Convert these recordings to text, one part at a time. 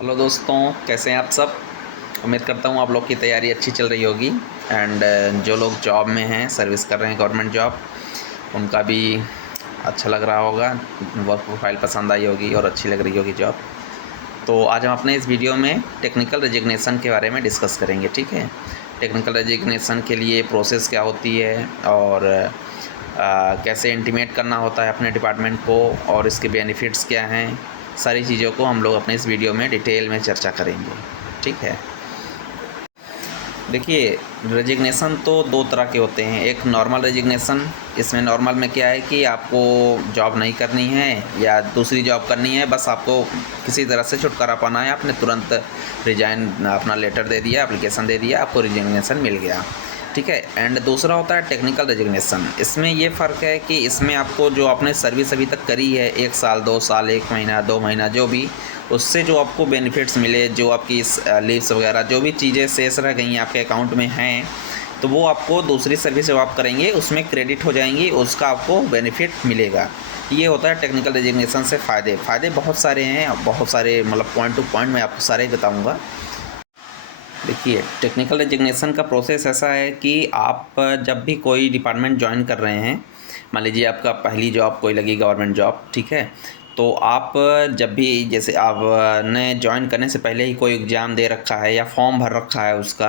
Hello दोस्तों, कैसे हैं आप सब। उम्मीद करता हूँ आप लोग की तैयारी अच्छी चल रही होगी। एंड जो लोग जॉब में हैं, सर्विस कर रहे हैं गवर्नमेंट जॉब, उनका भी अच्छा लग रहा होगा, वर्क प्रोफाइल पसंद आई होगी और अच्छी लग रही होगी जॉब। तो आज हम अपने इस वीडियो में टेक्निकल रेजिग्नेशन के बारे में डिस्कस करेंगे। ठीक है, टेक्निकल रेजिग्नेशन के लिए प्रोसेस क्या होती है और कैसे इंटीमेट करना होता है अपने डिपार्टमेंट को और इसके बेनिफिट्स क्या हैं, सारी चीज़ों को हम लोग अपने इस वीडियो में डिटेल में चर्चा करेंगे। ठीक है, देखिए, रेजिग्नेशन तो दो तरह के होते हैं। एक नॉर्मल रेजिग्नेशन, इसमें नॉर्मल में क्या है कि आपको जॉब नहीं करनी है या दूसरी जॉब करनी है, बस आपको किसी तरह से छुटकारा पाना है, आपने तुरंत रिजाइन अपना लेटर दे दिया, एप्लीकेशन दे दिया, आपको रेजिग्नेशन मिल गया। ठीक है। एंड दूसरा होता है टेक्निकल रेजिग्नेशन। इसमें ये फ़र्क है कि इसमें आपको जो आपने सर्विस अभी तक करी है, 1 साल 2 साल 1 महीना 2 महीना जो भी, उससे जो आपको बेनिफिट्स मिले, जो आपकी इस लीव्स वगैरह जो भी चीज़ें शेष रह गई हैं आपके अकाउंट में हैं, तो वो आपको दूसरी सर्विस जब आप करेंगे उसमें क्रेडिट हो जाएंगी, उसका आपको बेनिफिट मिलेगा। ये होता है टेक्निकल रेजिग्नेशन से फ़ायदे बहुत सारे हैं, बहुत सारे, मतलब पॉइंट टू पॉइंट मैं आपको सारे बताऊँगा। देखिए, टेक्निकल रेजिग्नेशन का प्रोसेस ऐसा है कि आप जब भी कोई डिपार्टमेंट ज्वाइन कर रहे हैं, मान लीजिए आपका पहली जॉब कोई लगी गवर्नमेंट जॉब, ठीक है, तो आप जब भी, जैसे आपने ज्वाइन करने से पहले ही कोई एग्ज़ाम दे रखा है या फॉर्म भर रखा है उसका,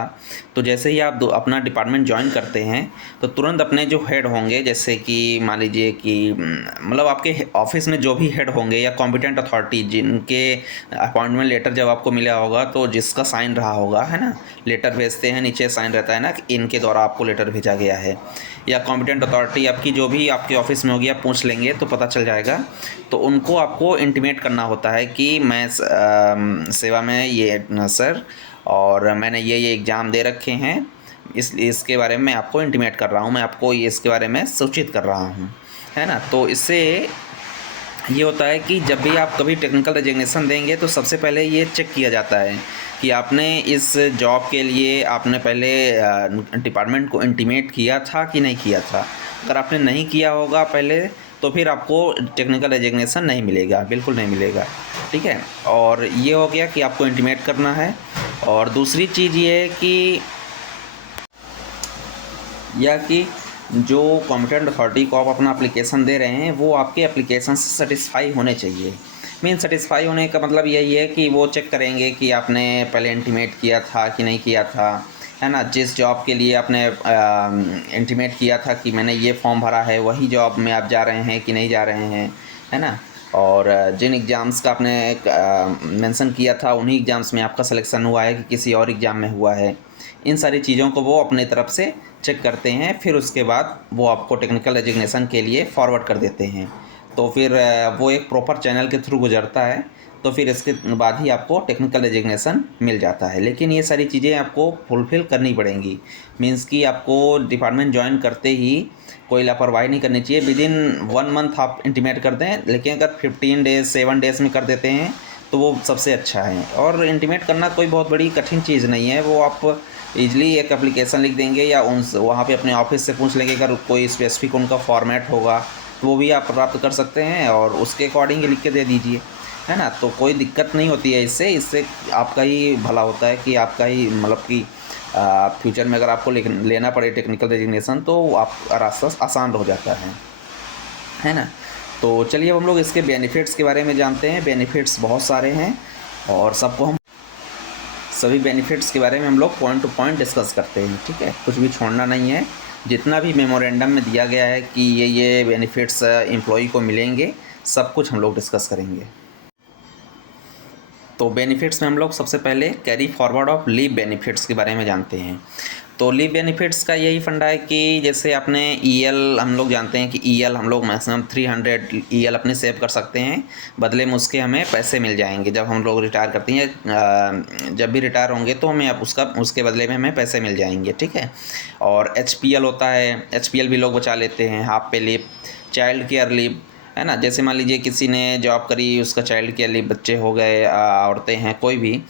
तो जैसे ही आप अपना डिपार्टमेंट ज्वाइन करते हैं तो तुरंत अपने जो हेड होंगे, जैसे कि मान लीजिए कि मतलब आपके ऑफिस में जो भी हेड होंगे या कॉम्पिटेंट अथॉरिटी, जिनके अपॉइंटमेंट लेटर जब आपको मिला होगा तो जिसका साइन रहा होगा, है ना, लेटर भेजते हैं नीचे साइन रहता है ना कि इनके द्वारा आपको लेटर भेजा गया है, या कॉम्पिटेंट अथॉरिटी आपकी जो भी आपके ऑफिस में होगी, आप पूछ लेंगे तो पता चल जाएगा। तो उनको आपको इंटीमेट करना होता है कि मैं सेवा में ये सर, और मैंने ये एग्ज़ाम दे रखे हैं, इसके बारे में मैं आपको इंटीमेट कर रहा हूँ, मैं आपको ये इसके बारे में सूचित कर रहा हूँ, है ना। तो इससे ये होता है कि जब भी आप कभी टेक्निकल रेजिग्नेशन देंगे तो सबसे पहले ये चेक किया जाता है कि आपने इस जॉब के लिए आपने पहले डिपार्टमेंट को इंटीमेट किया था कि नहीं किया था। अगर आपने नहीं किया होगा पहले, तो फिर आपको टेक्निकल रेजिग्नेशन नहीं मिलेगा, बिल्कुल नहीं मिलेगा। ठीक है, और ये हो गया कि आपको इंटीमेट करना है। और दूसरी चीज़ ये है कि या कि जो कॉम्पिटेंट अथॉरिटी को आप अपना एप्लीकेशन दे रहे हैं, वो आपके एप्लीकेशन से सेटिस्फाई होने चाहिए। मीन सेटिस्फाई होने का मतलब यही है कि वो चेक करेंगे कि आपने पहले इंटीमेट किया था कि नहीं किया था, है ना। जिस जॉब के लिए आपने इंटीमेट किया था कि मैंने ये फॉर्म भरा है, वही जॉब में आप जा रहे हैं कि नहीं जा रहे हैं, है ना। और जिन एग्ज़ाम्स का आपने मेंशन किया था, उन्हीं एग्ज़ाम्स में आपका सिलेक्शन हुआ है कि किसी और एग्ज़ाम में हुआ है। इन सारी चीज़ों को वो अपने तरफ से चेक करते हैं, फिर उसके बाद वो आपको टेक्निकल रेजिग्नेशन के लिए फॉरवर्ड कर देते हैं। तो फिर वो एक प्रॉपर चैनल के थ्रू गुजरता है, तो फिर इसके बाद ही आपको टेक्निकल रेजिग्नेशन मिल जाता है। लेकिन ये सारी चीज़ें आपको फुलफ़िल करनी पड़ेंगी। मीन्स कि आपको डिपार्टमेंट ज्वाइन करते ही कोई लापरवाही नहीं करनी चाहिए। विदिन 1 मंथ आप इंटीमेट कर दें, लेकिन अगर 15 डेज़ 7 डेज़ में कर देते हैं तो वो सबसे अच्छा है। और इंटीमेट करना कोई बहुत बड़ी कठिन चीज़ नहीं है, वो आप ईज़िली एक एप्लीकेशन लिख देंगे या उन वहाँ पे अपने ऑफिस से पूछ लेंगे, अगर कोई स्पेसिफिक उनका फॉर्मेट होगा तो वो भी आप प्राप्त कर सकते हैं और उसके अकॉर्डिंग लिख के दे दीजिए, है ना। तो कोई दिक्कत नहीं होती है इससे, इससे आपका ही भला होता है कि आपका ही, मतलब कि फ्यूचर में अगर आपको लेना पड़े टेक्निकल रेजिग्नेशन तो आप रास्ता आसान हो जाता है ना। तो चलिए अब हम लोग इसके बेनिफिट्स के बारे में जानते हैं। बेनिफिट्स बहुत सारे हैं और सभी बेनिफिट्स के बारे में हम लोग पॉइंट टू पॉइंट डिस्कस करते हैं। ठीक है, कुछ भी छोड़ना नहीं है। जितना भी मेमोरेंडम में दिया गया है कि ये बेनिफिट्स एम्प्लॉई को मिलेंगे, सब कुछ हम लोग डिस्कस करेंगे। तो बेनिफिट्स में हम लोग सबसे पहले carry forward of leave benefits के बारे में जानते हैं। तो लीव बेनिफिट्स का यही फंडा है कि जैसे आपने ईएल, हम लोग जानते हैं कि ईएल हम लोग मैक्सिमम 300 ईएल अपने सेव कर सकते हैं, बदले में उसके हमें पैसे मिल जाएंगे जब हम लोग रिटायर करते हैं। जब भी रिटायर होंगे तो हमें उसके बदले में हमें पैसे मिल जाएंगे। ठीक है, और एचपीएल होता है, एचपीएल भी लोग बचा लेते हैं, हाफ पे लीव, चाइल्ड केयर लीव, है ना। जैसे मान लीजिए किसी ने जॉब करी, उसका चाइल्ड केयर लीव, बच्चे हो गए, औरतें हैं कोई भी,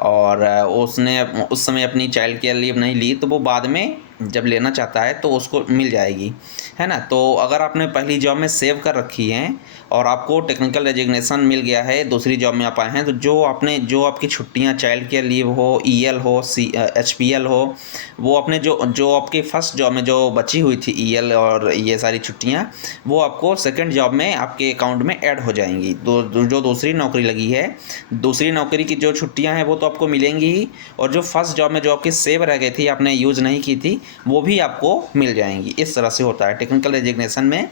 और उसने उस समय अपनी चाइल्ड केयर लीव नहीं ली, तो वो बाद में जब लेना चाहता है तो उसको मिल जाएगी, है ना। तो अगर आपने पहली जॉब में सेव कर रखी है और आपको टेक्निकल रेजिग्नेशन मिल गया है, दूसरी जॉब में आप आए हैं, तो जो आपकी छुट्टियां, चाइल्ड केयर लीव हो, ईएल हो, एचपीएल हो, वो आपने जो आपकी फर्स्ट जॉब में जो बची हुई थी ईएल और ये सारी छुट्टियां, वो आपको सेकंड जॉब में आपके अकाउंट में ऐड हो जाएंगी। जो दूसरी नौकरी लगी है, दूसरी नौकरी की जो छुट्टियां हैं वो तो आपको मिलेंगी ही, और जो फर्स्ट जॉब में जो आपकी सेव रह गई थी, आपने यूज़ नहीं की थी, वो भी आपको मिल जाएंगी। इस तरह से होता है टेक्निकल रेजिग्नेशन में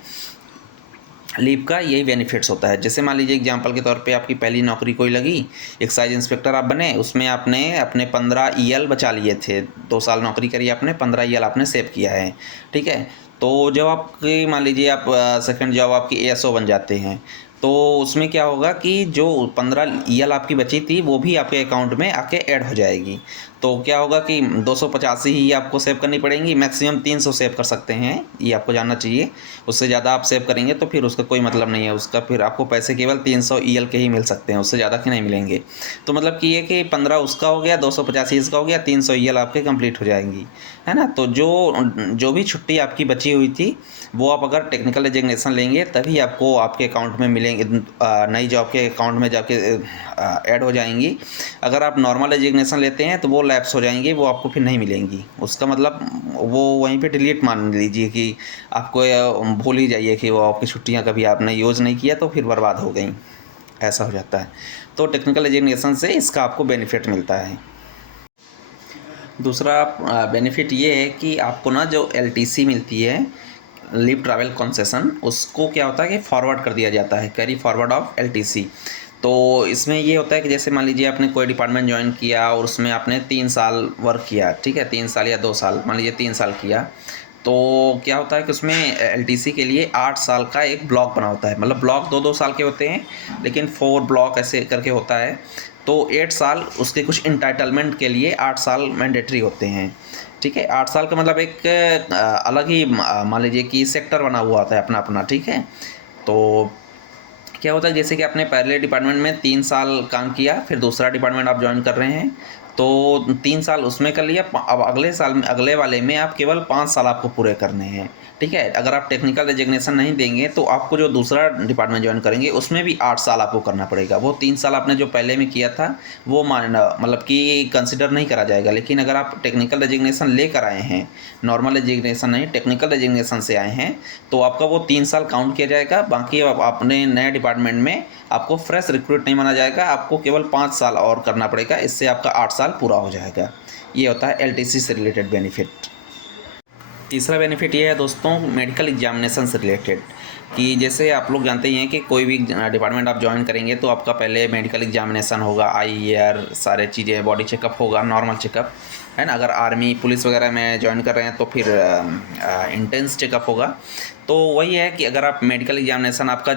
लीव का, यही बेनिफिट्स होता है। जैसे मान लीजिए एग्जांपल के तौर पे आपकी पहली नौकरी कोई लगी, एक्साइज इंस्पेक्टर आप बने, उसमें आपने अपने 15 ईएल बचा लिए थे, 2 साल नौकरी करी आपने, 15 ईएल आपने सेव किया है, ठीक है। तो जब आपकी मान लीजिए आप सेकंड जॉब आपकी एएसओ बन जाते हैं, तो उसमें क्या होगा कि जो 15 ईएल आपकी बची थी वो भी आपके अकाउंट में आके ऐड हो जाएगी। तो क्या होगा कि 285 ही आपको सेव करनी पड़ेंगी, मैक्सिमम 300 सेव कर सकते हैं, ये आपको जानना चाहिए। उससे ज़्यादा आप सेव करेंगे तो फिर उसका कोई मतलब नहीं है, उसका फिर आपको पैसे केवल 300 ईएल के ही मिल सकते हैं, उससे ज़्यादा के नहीं मिलेंगे। तो मतलब कि ये कि 15 उसका हो गया, 285 इसका हो गया, 300 ईएल आपके कंप्लीट हो जाएंगी, है ना। तो जो भी छुट्टी आपकी बची हुई थी वो आप अगर टेक्निकल रेजिग्नेशन लेंगे तभी आपको आपके अकाउंट में मिलेंगे, नई जॉब के अकाउंट में जाके ऐड हो जाएंगी। अगर आप नॉर्मल रेजिग्नेशन लेते हैं तो वो लैप्स हो जाएंगी, वो आपको फिर नहीं मिलेंगी। उसका मतलब वो वहीं पे डिलीट मान लीजिए कि आपको भूल ही जाइए कि वो आपकी छुट्टियां कभी आपने यूज़ नहीं किया तो फिर बर्बाद हो गई, ऐसा हो जाता है। तो टेक्निकल रेजिग्नेशन से इसका आपको बेनिफिट मिलता है। दूसरा बेनिफिट ये है कि आपको ना जो एलटीसी मिलती है, लीव ट्रैवल कंसेशन, उसको क्या होता है कि फॉरवर्ड कर दिया जाता है, कैरी फॉरवर्ड ऑफ एलटीसी। तो इसमें ये होता है कि जैसे मान लीजिए आपने कोई डिपार्टमेंट ज्वाइन किया और उसमें आपने 3 साल वर्क किया, ठीक है, 3 साल या 2 साल, मान लीजिए 3 साल किया, तो क्या होता है कि उसमें एलटीसी के लिए 8 साल का एक ब्लॉक बना होता है। मतलब ब्लॉक 2-2 साल के होते हैं, लेकिन 4 ब्लॉक ऐसे करके होता है। तो 8 साल उसके कुछ इंटाइटलमेंट के लिए 8 साल मैंडेटरी होते हैं, ठीक है। 8 साल का मतलब एक अलग ही मान लीजिए कि सेक्टर बना हुआ होता है अपना अपना, ठीक है। तो क्या होता है जैसे कि आपने पहले डिपार्टमेंट में 3 साल काम किया, फिर दूसरा डिपार्टमेंट आप ज्वाइन कर रहे हैं, तो 3 साल उसमें कर लिया, अब अगले साल में, अगले वाले में आप केवल 5 साल आपको पूरे करने हैं, ठीक है। अगर आप टेक्निकल रेजिग्नेशन नहीं देंगे तो आपको जो दूसरा डिपार्टमेंट ज्वाइन करेंगे उसमें भी 8 साल आपको करना पड़ेगा। वो 3 साल आपने जो पहले में किया था वो मतलब कि कंसिडर नहीं करा जाएगा। लेकिन अगर आप टेक्निकल रेजिग्नेशन लेकर आए हैं, नॉर्मल रेजिग्नेशन नहीं, टेक्निकल रेजिग्नेशन से आए हैं, तो आपका वो 3 साल काउंट किया जाएगा। बाकी अपने नए डिपार्टमेंट में आपको फ्रेश रिक्रूट नहीं माना जाएगा, आपको केवल 5 साल और करना पड़ेगा, इससे आपका 8 साल पूरा हो जाएगा। ये होता है एलटीसी से रिलेटेड बेनिफिट। तीसरा बेनिफिट ये है दोस्तों, मेडिकल एग्जामिनेशन से रिलेटेड, कि जैसे आप लोग जानते ही हैं कि कोई भी डिपार्टमेंट आप ज्वाइन करेंगे तो आपका पहले मेडिकल एग्जामिनेशन होगा, आई ईयर सारे चीज़ें, बॉडी चेकअप होगा, नॉर्मल चेकअप, है ना। अगर आर्मी पुलिस वगैरह में ज्वाइन कर रहे हैं तो फिर इंटेंस चेकअप होगा। तो वही है कि अगर आप मेडिकल एग्जामिनेशन आपका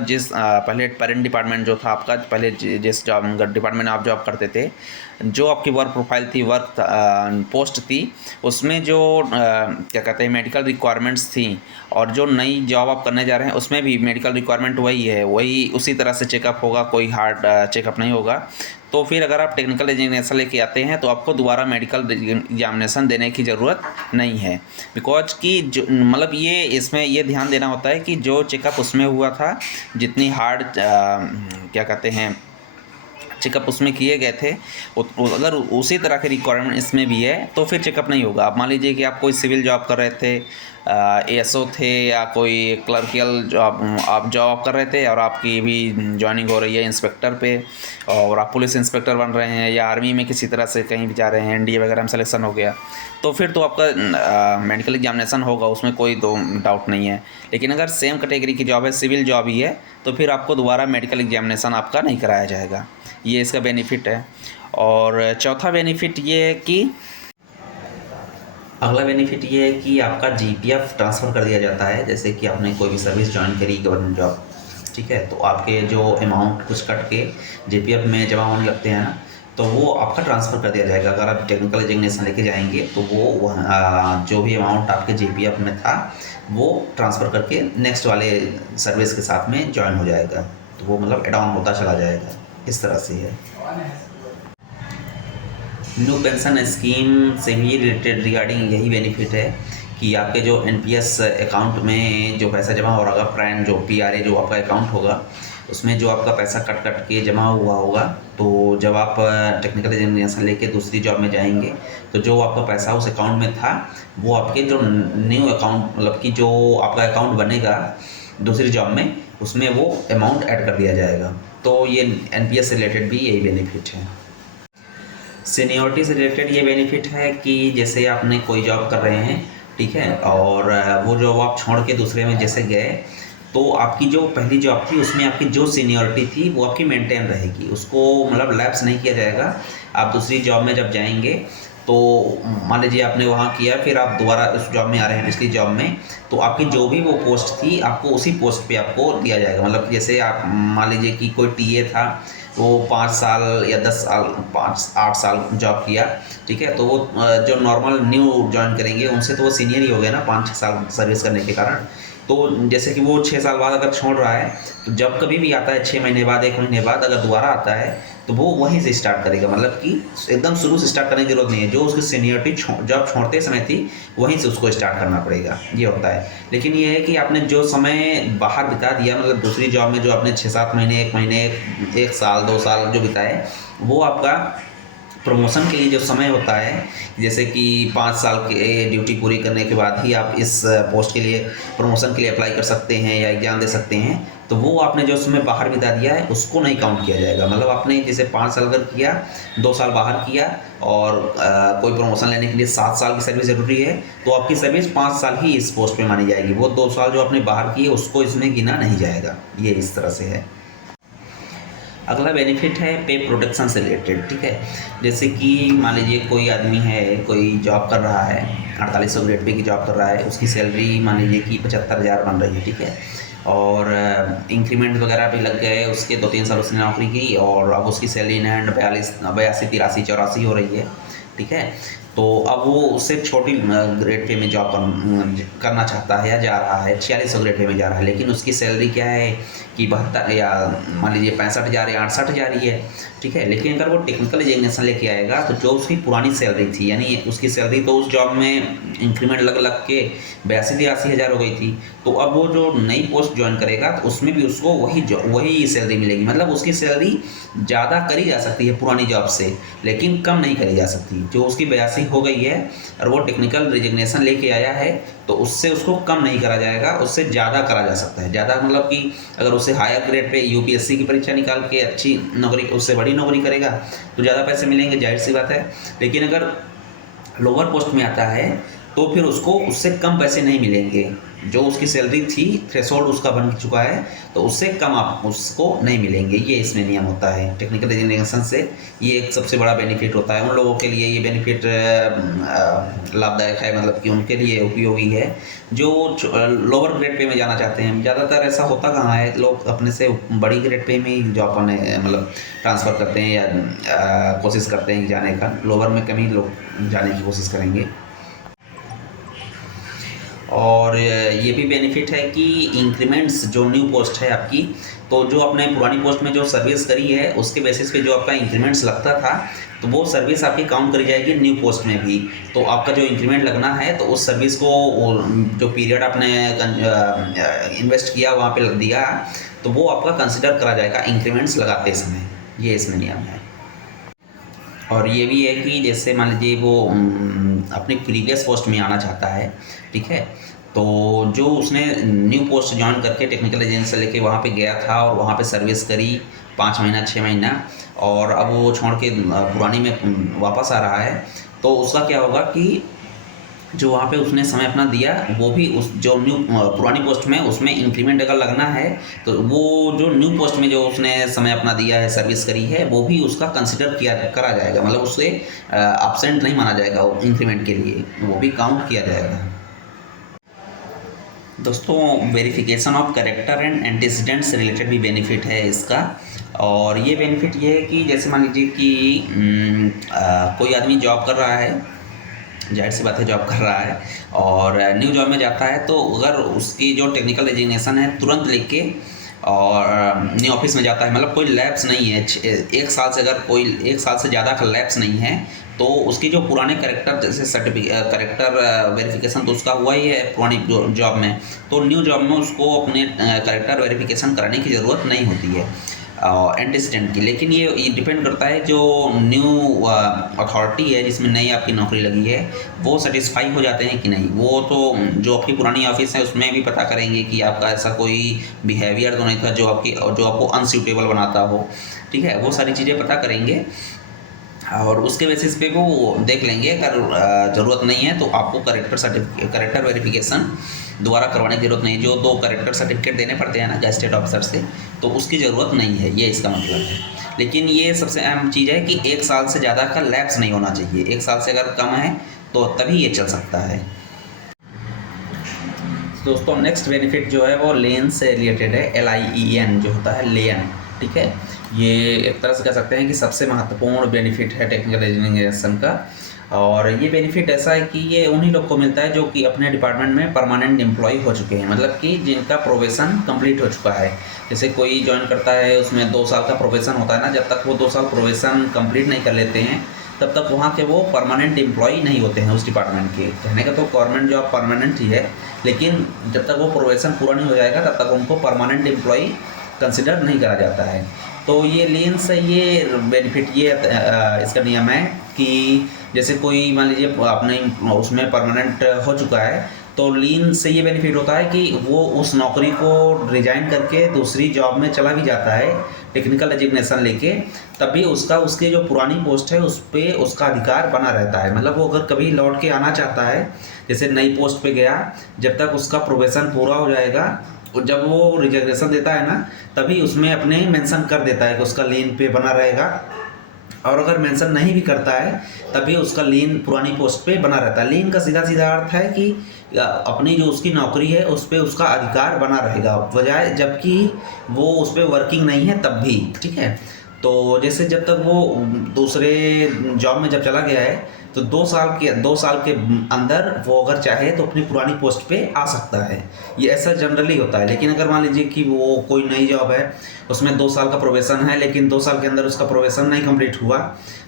पहले पेरेंट डिपार्टमेंट जो था आपका, पहले जिस जॉब डिपार्टमेंट आप जॉब करते थे, जो आपकी वर्क प्रोफाइल थी, वर्क पोस्ट थी, उसमें जो क्या कहते हैं मेडिकल रिक्वायरमेंट्स थी, और जो नई जॉब आप करने जा रहे हैं उसमें भी मेडिकल रिक्वायरमेंट वही है, वही उसी तरह से चेकअप होगा, कोई हार्ड चेकअप नहीं होगा। तो फिर अगर आप टेक्निकल रेजिग्नेशन लेके आते हैं तो आपको दोबारा मेडिकल एग्जामिनेशन देने की ज़रूरत नहीं है, बिकॉज कि जो मतलब ये इसमें ये ध्यान देना होता है कि जो चेकअप उसमें हुआ था, जितनी हार्ड क्या कहते हैं चेकअप उसमें किए गए थे, अगर उसी तरह के रिक्वायरमेंट इसमें भी है तो फिर चेकअप नहीं होगा। आप मान लीजिए कि आप कोई सिविल जॉब कर रहे थे, एएसओ थे, या कोई क्लर्कियल जॉब आप जॉब कर रहे थे और आपकी भी ज्वाइनिंग हो रही है इंस्पेक्टर पे, और आप पुलिस इंस्पेक्टर बन रहे हैं, या आर्मी में किसी तरह से कहीं भी जा रहे हैं, एनडीए वगैरह में सिलेक्शन हो गया, तो फिर तो आपका मेडिकल एग्जामिनेशन होगा, उसमें कोई दो डाउट नहीं है। लेकिन अगर सेम कैटेगरी की जॉब है, सिविल जॉब ही है, तो फिर आपको दोबारा मेडिकल एग्जामिनेशन आपका नहीं कराया जाएगा। ये इसका बेनिफिट है। और चौथा बेनिफिट ये है कि अगला बेनिफिट ये है कि आपका जीपीएफ ट्रांसफ़र कर दिया जाता है। जैसे कि आपने कोई भी सर्विस ज्वाइन करी, गवर्नमेंट जॉब, ठीक है, तो आपके जो अमाउंट कुछ कट के जीपीएफ में जमा होने लगते हैं ना, तो वो आपका ट्रांसफ़र कर दिया जाएगा। अगर आप टेक्निकल रेजिग्नेशन लेके जाएंगे तो वो जो भी अमाउंट आपके जीपीएफ में था वो ट्रांसफ़र करके नेक्स्ट वाले सर्विस के साथ में ज्वाइन हो जाएगा, तो वो मतलब एड ऑन होता चला जाएगा, इस तरह से है। न्यू पेंशन स्कीम से भी रिलेटेड रिगार्डिंग यही बेनिफिट है कि आपके जो एनपीएस अकाउंट में जो पैसा जमा हो रहा होगा, प्राइम जो पीआरए जो आपका अकाउंट होगा, उसमें जो आपका पैसा कट कट के जमा हुआ होगा, तो जब आप टेक्निकल एग्जामिनेशन लेके दूसरी जॉब में जाएंगे तो जो आपका पैसा उस अकाउंट में था वो आपके जो न्यू अकाउंट मतलब कि जो आपका अकाउंट बनेगा दूसरी जॉब में, उसमें वो अमाउंट ऐड कर दिया जाएगा। तो ये एनपीएस से रिलेटेड भी यही बेनिफिट है। सीनियरिटी से रिलेटेड ये बेनिफिट है कि जैसे आपने कोई जॉब कर रहे हैं, ठीक है, और वो जॉब आप छोड़ के दूसरे में जैसे गए, तो आपकी जो पहली जॉब थी उसमें आपकी जो सीनियरिटी थी वो आपकी मेंटेन रहेगी, उसको मतलब लैप्स नहीं किया जाएगा। आप दूसरी जॉब में जब जाएंगे तो मान लीजिए आपने वहाँ किया, फिर आप दोबारा उस जॉब में आ रहे हैं पिछली जॉब में, तो आपकी जो भी वो पोस्ट थी आपको उसी पोस्ट पे आपको दिया जाएगा। मतलब जैसे आप मान लीजिए कि कोई टीए था, वो 5 साल या 10 साल 5-8 साल जॉब किया, ठीक है, तो वो जो नॉर्मल न्यू ज्वाइन करेंगे उनसे तो वो सीनियर ही हो गए ना 5-6 साल सर्विस करने के कारण। तो जैसे कि वो 6 साल बाद अगर छोड़ रहा है, तो जब कभी भी आता है 6 महीने बाद 1 महीने बाद अगर दोबारा आता है तो वो वहीं से स्टार्ट करेगा। मतलब कि एकदम शुरू से स्टार्ट करने की जरूरत नहीं है, जो उसकी सीनियरिटी जॉब छोड़ते समय थी वहीं से उसको स्टार्ट करना पड़ेगा, ये होता है। लेकिन ये है कि आपने जो समय बाहर बिता दिया, मतलब दूसरी जॉब में जो आपने 6-7 महीने 1 महीने 1 साल 2 साल जो बिताए, वो आपका प्रमोशन के लिए जो समय होता है, जैसे कि 5 साल के ड्यूटी पूरी करने के बाद ही आप इस पोस्ट के लिए प्रमोशन के लिए अप्लाई कर सकते हैं या एग्ज़ाम दे सकते हैं, तो वो आपने जो समय बाहर बिता दिया है उसको नहीं काउंट किया जाएगा। मतलब आपने जैसे 5 साल अगर किया, 2 साल बाहर किया और कोई प्रमोशन लेने के लिए 7 साल की सर्विस ज़रूरी है, तो आपकी सर्विस 5 साल ही इस पोस्ट पे मानी जाएगी। वो 2 साल जो आपने बाहर किए उसको इसमें गिना नहीं जाएगा। ये इस तरह से है। अगला बेनिफिट है पे प्रोटेक्शन से रिलेटेड, ठीक है। जैसे कि मान लीजिए कोई आदमी है, कोई जॉब कर रहा है, 4800 ग्रेड पे की जॉब कर रहा है, उसकी सैलरी मान लीजिए कि 75,000 बन रही है, ठीक है, और इंक्रीमेंट वगैरह भी लग गए उसके, 2-3 साल उसने नौकरी की और अब उसकी सैलरी इन हैंड 82, 83, 84 हो रही है, ठीक है। तो अब वो उससे छोटी ग्रेड पे में जॉब करना चाहता है या जा रहा है, 4600 ग्रेड पे में जा रहा है, लेकिन उसकी सैलरी क्या है कि 72 या मान लीजिए 65,000 या 68,000 ही है, ठीक है। लेकिन अगर वो टेक्निकल एजुकेशन लेके आएगा तो जो उसकी पुरानी सैलरी थी, यानी उसकी सैलरी तो उस जॉब में इंक्रीमेंट लग लग के 82-83 हज़ार हो गई थी, तो अब वो जो नई पोस्ट ज्वाइन करेगा तो उसमें भी उसको वही सैलरी मिलेगी। मतलब उसकी सैलरी ज़्यादा करी जा सकती है पुरानी जॉब से, लेकिन कम नहीं करी जा सकती। जो उसकी 82 हो गई है और वो टेक्निकल रेजिग्नेशन लेके आया है, तो उससे उसको कम नहीं करा जाएगा, उससे ज़्यादा करा जा सकता है। ज़्यादा मतलब कि अगर उसे हायर ग्रेड पे यूपीएससी की परीक्षा निकाल के अच्छी नौकरी, उससे बड़ी नौकरी करेगा तो ज़्यादा पैसे मिलेंगे, जाहिर सी बात है। लेकिन अगर लोअर पोस्ट में आता है तो फिर उसको उससे कम पैसे नहीं मिलेंगे। जो उसकी सैलरी थी, थ्रेशोल्ड उसका बन चुका है, तो उससे कम आप उसको नहीं मिलेंगे। ये इसमें नियम होता है टेक्निकल एजुकेशन से। ये एक सबसे बड़ा बेनिफिट होता है उन लोगों के लिए। ये बेनिफिट लाभदायक है, मतलब कि उनके लिए उपयोगी है जो लोअर ग्रेड पे में जाना चाहते हैं। ज़्यादातर ऐसा होता कहाँ है, लोग अपने से बड़ी ग्रेड पे में ही जॉब करने मतलब ट्रांसफ़र करते हैं या कोशिश करते हैं जाने का। लोअर में कम ही लोग जाने की कोशिश करेंगे। और ये भी बेनिफिट है कि इंक्रीमेंट्स जो न्यू पोस्ट है आपकी, तो जो आपने पुरानी पोस्ट में जो सर्विस करी है उसके बेसिस पे जो आपका इंक्रीमेंट्स लगता था, तो वो सर्विस आपकी काउंट करी जाएगी न्यू पोस्ट में भी। तो आपका जो इंक्रीमेंट लगना है तो उस सर्विस को जो पीरियड आपने इन्वेस्ट किया वहाँ पे दिया, तो वो आपका कंसिडर करा जाएगा इंक्रीमेंट्स लगाते समय। ये इसमें नियम है। और ये भी है कि जैसे मान लीजिए वो अपनी प्रीवियस पोस्ट में आना चाहता है, ठीक है, तो जो उसने न्यू पोस्ट ज्वाइन करके टेक्निकल एजेंसी से लेके वहाँ पे गया था और वहाँ पे सर्विस करी 5 महीना 6 महीना, और अब वो छोड़ के पुरानी में वापस आ रहा है, तो उसका क्या होगा कि जो वहाँ पे उसने समय अपना दिया वो भी उस जो न्यू पुरानी पोस्ट में उसमें इंक्रीमेंट अगर लगना है तो वो जो न्यू पोस्ट में जो उसने समय अपना दिया है, सर्विस करी है, वो भी उसका कंसिडर करा जाएगा। मतलब उससे एब्सेंट नहीं माना जाएगा, वो इंक्रीमेंट के लिए वो भी काउंट किया जाएगा। दोस्तों, verification of character and antecedent से रिलेटेड भी बेनिफिट है इसका। और ये बेनिफिट ये है कि जैसे मान लीजिए कि कोई आदमी जॉब कर रहा है, जाहिर सी बात है जॉब कर रहा है, और न्यू जॉब में जाता है, तो अगर उसकी जो टेक्निकल रेजिग्नेशन है तुरंत लिख के और न्यू ऑफिस में जाता है, मतलब कोई लैप्स नहीं है, 1 साल से अगर कोई 1 साल से ज़्यादा का लैप्स नहीं है तो उसकी जो पुराने करेक्टर जैसे करेक्टर वेरिफिकेशन तो उसका हुआ ही है पुरानी जॉब में, तो न्यू जॉब में उसको अपने करेक्टर वेरिफिकेशन कराने की ज़रूरत नहीं होती है एंटीसीडेंट की। लेकिन ये डिपेंड करता है जो न्यू अथॉरिटी है जिसमें नई आपकी नौकरी लगी है वो सेटिस्फाई हो जाते हैं कि नहीं। वो तो जो आपकी पुरानी ऑफिस है उसमें भी पता करेंगे कि आपका ऐसा कोई बिहेवियर तो नहीं था जो आपको अनसूटेबल बनाता हो, ठीक है, वो सारी चीज़ें पता करेंगे और उसके बेसिस पे वो देख लेंगे। अगर ज़रूरत नहीं है तो आपको करेक्टर वेरिफिकेशन दोबारा करवाने की ज़रूरत नहीं। जो 2 करेक्टर सर्टिफिकेट देने पड़ते हैं ना गैजेटेड ऑफिसर से, तो उसकी ज़रूरत नहीं है, ये इसका मतलब है। लेकिन ये सबसे अहम चीज़ है कि 1 साल से ज़्यादा का लैप्स नहीं होना चाहिए। 1 साल से अगर कम है तो तभी ये चल सकता है। दोस्तों नेक्स्ट बेनिफिट जो है वो लेन से रिलेटेड है, LIEN जो होता है लेन, ठीक है। ये एक तरह से कह सकते हैं कि सबसे महत्वपूर्ण बेनिफिट है टेक्निकल एजुकेशन का। और ये बेनिफिट ऐसा है कि ये उन्हीं लोग को मिलता है जो कि अपने डिपार्टमेंट में परमानेंट एम्प्लॉय हो चुके हैं, मतलब कि जिनका प्रोबेशन कंप्लीट हो चुका है। जैसे कोई ज्वाइन करता है उसमें 2 साल का प्रोबेशन होता है ना, जब तक वो 2 साल प्रोबेशन कंप्लीट नहीं कर लेते हैं तब तक वहाँ के वो परमानेंट एम्प्लॉय नहीं होते हैं उस डिपार्टमेंट के। कहने का तो गवर्नमेंट जॉब परमानेंट ही है, लेकिन जब तक वो प्रोबेशन पूरा नहीं हो जाएगा तब तक उनको परमानेंट एम्प्लॉय कंसिडर नहीं करा जाता है। तो ये लेन से ये बेनिफिट ये इसका नियम है कि जैसे कोई मान लीजिए आपने उसमें परमानेंट हो चुका है तो लीन से ये बेनिफिट होता है कि वो उस नौकरी को रिजाइन करके दूसरी जॉब में चला भी जाता है टेक्निकल एजुकेशन लेके, तभी उसकी जो पुरानी पोस्ट है उस पर उसका अधिकार बना रहता है। मतलब वो अगर कभी लौट के आना चाहता है, जैसे नई पोस्ट पे गया, जब तक उसका प्रोबेशन पूरा हो जाएगा, जब वो रिजर्वेशन देता है ना तभी उसमें अपने मेंशन कर देता है कि उसका लीन पे बना रहेगा। और अगर मेंशन नहीं भी करता है तभी उसका लीन पुरानी पोस्ट पे बना रहता है। लीन का सीधा सीधा अर्थ है कि अपनी जो उसकी नौकरी है उस पर उसका अधिकार बना रहेगा, बजाय जबकि वो उस पर वर्किंग नहीं है तब भी, ठीक है। तो जैसे जब तक वो दूसरे जॉब में जब चला गया है तो 2 साल के अंदर वो अगर चाहे तो अपनी पुरानी पोस्ट पे आ सकता है। ये ऐसा जनरली होता है। लेकिन अगर मान लीजिए कि वो कोई नई जॉब है उसमें 2 साल का प्रोबेशन है, लेकिन 2 साल के अंदर उसका प्रोबेशन नहीं कंप्लीट हुआ,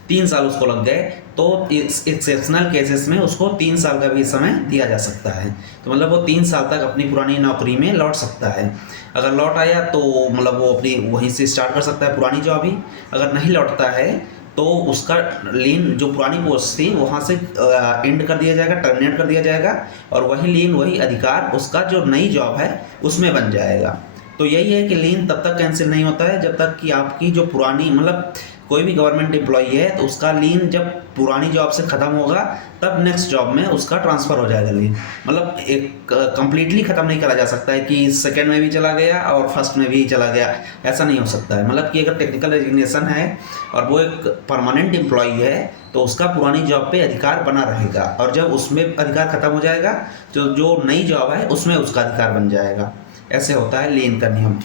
3 साल उसको लग गए, तो इस एक्सेप्शनल केसेस में उसको 3 साल का भी समय दिया जा सकता है। तो मतलब वो 3 साल तक अपनी पुरानी नौकरी में लौट सकता है। अगर लौट आया तो मतलब वो अपनी वहीं से स्टार्ट कर सकता है पुरानी जॉब ही। अगर नहीं लौटता है तो उसका लीन जो पुरानी पोस्ट थी वहाँ से एंड कर दिया जाएगा, टर्मिनेट कर दिया जाएगा, और वही लीन वही अधिकार उसका जो नई जॉब है उसमें बन जाएगा। तो यही है कि लीन तब तक कैंसिल नहीं होता है जब तक कि आपकी जो पुरानी, मतलब कोई भी गवर्नमेंट एम्प्लॉई है तो उसका लीन जब पुरानी जॉब से ख़त्म होगा तब नेक्स्ट जॉब में उसका ट्रांसफ़र हो जाएगा लीन। मतलब एक कंप्लीटली ख़त्म नहीं करा जा सकता है कि सेकंड में भी चला गया और फर्स्ट में भी चला गया, ऐसा नहीं हो सकता है। मतलब कि अगर टेक्निकल रेजिग्नेशन है और वो एक परमानेंट एम्प्लॉई है तो उसका पुरानी जॉब पे अधिकार बना रहेगा, और जब उसमें अधिकार ख़त्म हो जाएगा तो जो नई जॉब है उसमें उसका अधिकार बन जाएगा। ऐसे होता है लीन का नियम,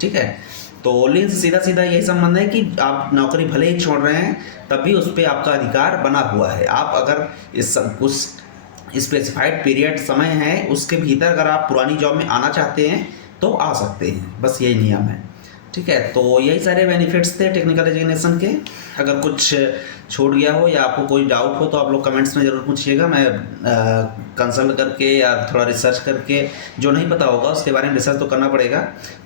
ठीक है। तो लीन से सीधा सीधा यही संबंध है कि आप नौकरी भले ही छोड़ रहे हैं तब भी उस पर आपका अधिकार बना हुआ है। आप अगर कुछ स्पेसिफाइड पीरियड समय है उसके भीतर अगर आप पुरानी जॉब में आना चाहते हैं तो आ सकते हैं, बस यही नियम है, ठीक है। तो यही सारे बेनिफिट्स थे टेक्निकल एजुकेशन के। अगर कुछ छूट गया हो या आपको कोई डाउट हो तो आप लोग कमेंट्स में ज़रूर पूछिएगा। मैं कंसल्ट करके या थोड़ा रिसर्च करके, जो नहीं पता होगा उसके बारे में रिसर्च तो करना पड़ेगा,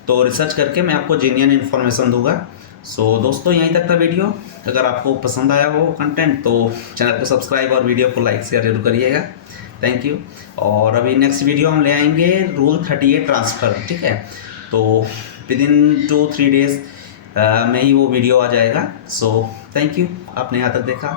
तो रिसर्च करके मैं आपको जेन्युइन इन्फॉर्मेशन दूंगा। सो दोस्तों यहीं तक था वीडियो। अगर आपको पसंद आया हो कंटेंट तो चैनल को सब्सक्राइब और वीडियो को लाइक शेयर जरूर करिएगा। Thank you. और अभी नेक्स्ट वीडियो हम ले आएंगे रूल 38 ट्रांसफ़र, ठीक है। तो विदिन 2-3 डेज़ में ही वो वीडियो आ जाएगा। सो थैंक यू, आपने यहाँ तक देखा।